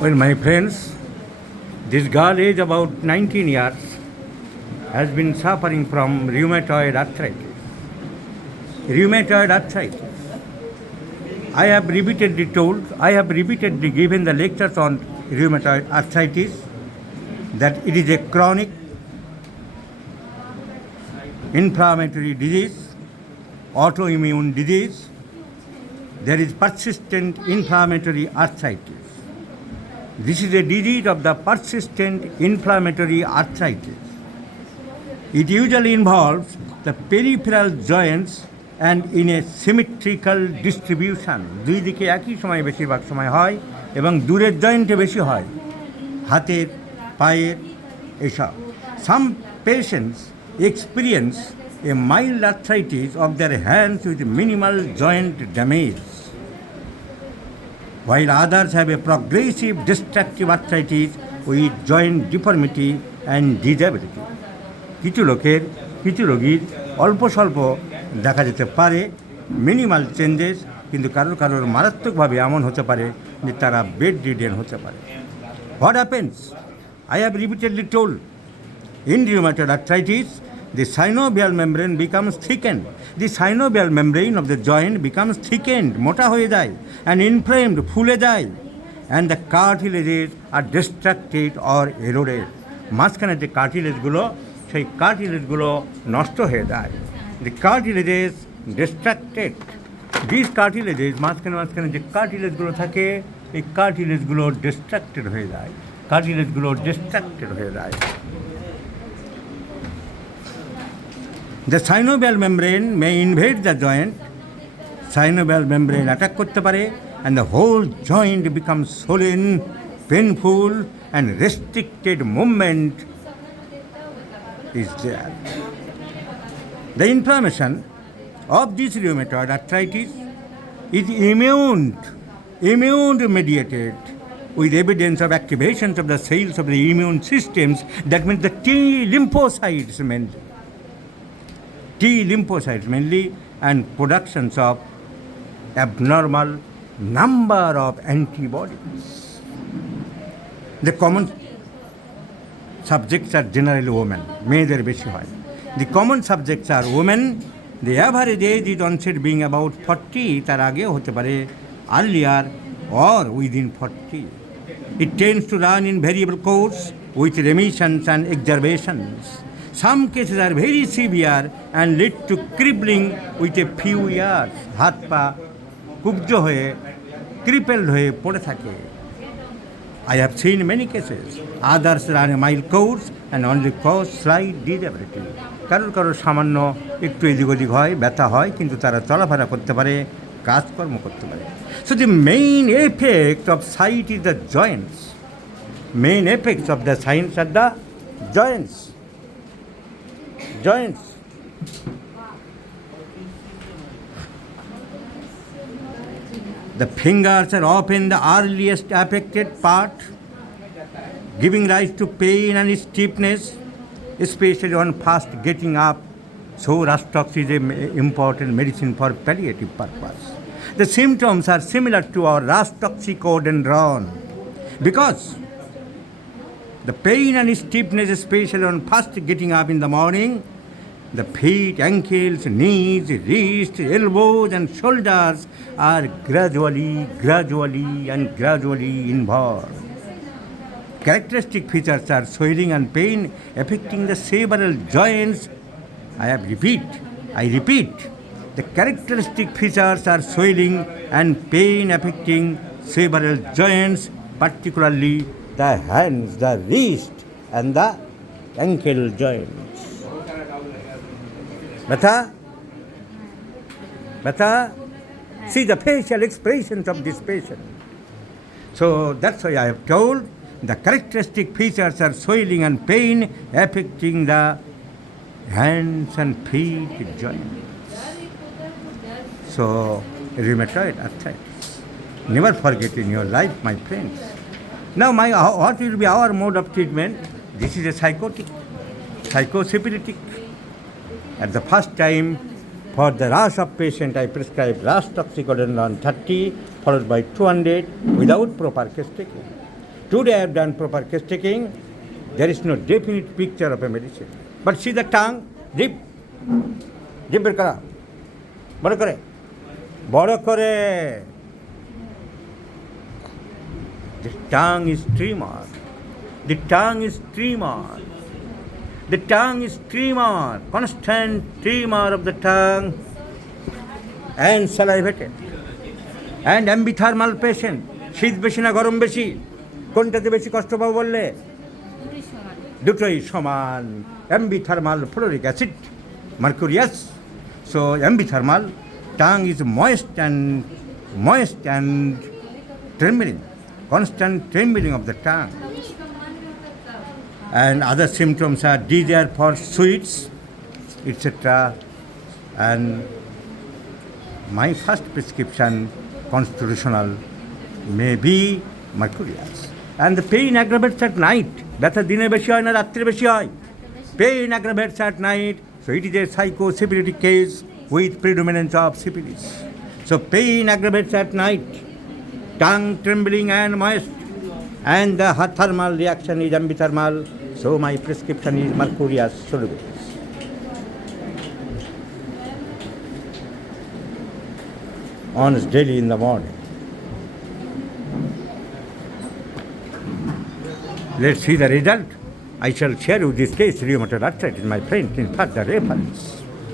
Well, my friends, this girl is about 19 years, has been suffering from rheumatoid arthritis. Rheumatoid arthritis. I have repeatedly given the lectures on rheumatoid arthritis that it is a chronic inflammatory disease, autoimmune disease. There is persistent inflammatory arthritis. This is a disease of the persistent inflammatory arthritis. It usually involves the peripheral joints and in a symmetrical distribution. দুই দিকে একই সময় বেশিরভাগ সময় হয় এবং দূরের জয়েন্টে বেশি হয়, হাতের, পায়ের, এসব। Some patients experience a mild arthritis of their hands with minimal joint damage, while others have a progressive destructive arthritis with joint deformity and disability. কিছু রোগীর অল্প স্বল্প দেখা যেতে পারে মিনিমাল চেঞ্জেস, কিন্তু কারোর মারাত্মকভাবে এমন হতে পারে যে তারা বেড রিডেন হতে পারে। What happens? I have repeatedly told, in rheumatoid arthritis, the synovial membrane becomes thickened. The synovial membrane of the joint becomes thickened, মোটা হয়ে যায়, and inflamed, ফুলে যায়, and the cartilages are destructed or eroded. মাঝখানে যে কার্টিলেজগুলো, সেই কার্টিলেজগুলো নষ্ট হয়ে যায়। The cartilages destructed. These cartilages, মাঝখানে যে কার্টিলেজগুলো থাকে, এই কার্টিলেজগুলো ডিস্ট্রাক্টেড হয়ে যায়, The synovial membrane may invade the joint. Synovial membrane attack করতে পারে, and the whole joint becomes swollen, painful, and restricted movement is there. The inflammation of this rheumatoid arthritis is immune mediated, with evidence of activations of the cells of the immune systems, that means the T lymphocytes mainly, and productions of abnormal number of antibodies. The common subjects are generally women, মেয়েদের বেশি হয়। The common subjects are women. The average age is onset being about 40, তার আগেও হতে পারে, earlier or within 40. It tends to run in variable course with remissions and exacerbations. Some cases are very severe and lead to crippling with a few years. হাত পা কুব্জ হয়ে, ক্রিপেলড হয়ে পড়ে থাকে। I have seen many cases. Others run a mild course and only cause slight disability. কারোর সামান্য একটু এদিক ওদিক হয়, ব্যথা হয়, কিন্তু তারা চলাফেরা করতে পারে, কাজকর্ম করতে পারে। So the main effect of sight is the joints. Main effects of the signs are the joints. The fingers are often the earliest affected part, giving rise to pain and stiffness, especially on fast getting up. So Rastox is an important medicine for palliative purpose. The symptoms are similar to our Rastoxicodendron, because the pain and stiffness, especially on first getting up in the morning, the feet, ankles, knees, wrists, elbows, and shoulders are gradually involved. Characteristic features are swelling and pain affecting the several joints. I repeat, the characteristic features are swelling and pain affecting several joints, particularly the hands, the wrist, and the ankle joints. Bata, see the facial expressions of this patient. So that's why I have told the characteristic features are swelling and pain affecting the hands and feet joints. So rheumatoid arthritis. Never forget in your life, my friends. Now, what will be our mode of treatment? This is a psychosyphilitic. At the first time, for the rash of patient, I prescribe Rastoxicodendron 30 followed by 200 without proper case taking. Today I have done proper case taking. There is no definite picture of a medicine. But see the tongue, dip. Dip বের করা বড় করে বড় করে The tongue is tremor. The tongue is tremor. The tongue is tremor. Constant tremor of the tongue and salivated. And ambithermal patient. শীত বেশি না গরম বেশি? কোনটাতে বেশি কষ্ট পাবো বললে? দুটোই সমান। Ambithermal fluoric acid, mercurius. So ambithermal, tongue is moist and trembling. Constant trembling of the tongue. And other symptoms are desire for sweets, etc. And my first prescription, constitutional, may be mercurius. And the pain aggravates at night. ব্যথা দিনে বেশি হয় না রাত্রে বেশি হয়? Pain aggravates at night. So it is a psychosyphilitic case with predominance of syphilis. So pain aggravates at night. Tongue trembling and moist, and the thermal reaction is ambithermal, so my prescription is mercurius soluble. Once daily in the morning. Let's see the result. I shall share with this case rheumatoid arthritis, my friend, in further reference.